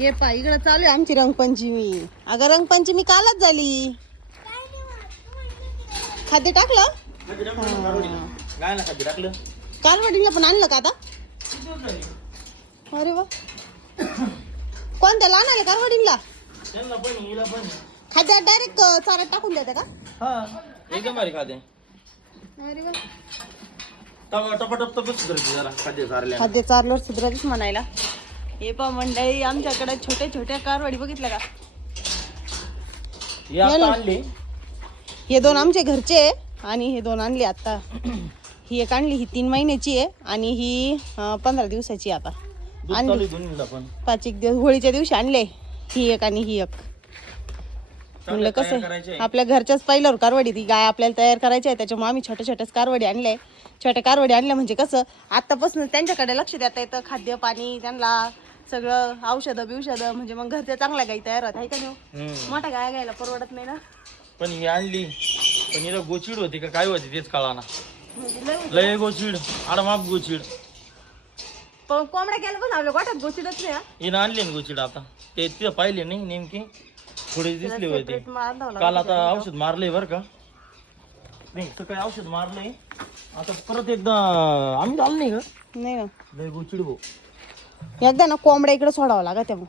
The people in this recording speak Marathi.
ये पा इकडं चालू आहे आमची रंगपंचमी. अगं रंगपंचमी कालच झाली. खाद्य टाकलं कालवडीला पण आणलं का आता? अरे वा. कोणत्या लहान आले कालवडीला? खाद्य डायरेक्ट चारात टाकून देते का? एकदम भारी खाते. अरे वा. खाद्य चारल्यावर सुधरतच म्हणायला. हे पा मंडळी आमच्याकडे छोटे छोटे कारवाडी बघितलं का? हे दोन आमचे घरचे आणि हे दोन आणले आता. ही एक आणली, ही 3 महिन्याची आहे आणि ही 15 दिवसाची आता. आणली 5 दिवस होळीच्या दिवशी आणले. ही एक आणि ही एक. म्हणलं कसं आपल्या घरच्याच पहिल्यावर कारवडी ती गाय आपल्याला तयार करायची आहे, त्याच्यामुळे आम्ही छोट्या छोट्याच कारवडी आणले. छोट्या कारवडी आणल्या म्हणजे कसं आतापासून त्यांच्याकडे लक्ष देता येतं. खाद्य पाणी त्यांना सगळं औषधं बिवषधं म्हणजे मग घरच्या चांगल्या गाई तयार होत आहे का नाही. मोठ्या गाय घ्यायला परवडत नाही ना. पण ही आणली पण हिला गोचिड होती का काय होती तेच कळाना. लय गोचिड आडमाप गोचिड. पण कोंबड्या गेल्या पण आपल्या गोठ्यात गोचिडच नाही. हिनं आणली ना गोचिड आता ते तिथं पाहिले नाही नेमकी थोडी दिसली होती काल. आता औषध मारलंय बरं का. नाही तर काय औषध मारलंय आता परत एकदा आम्ही आलो नाही का. नाही ना लय गोचिड भाऊ. एकदा ना कोंबड्या इकडे सोडावं लागत आहे मग.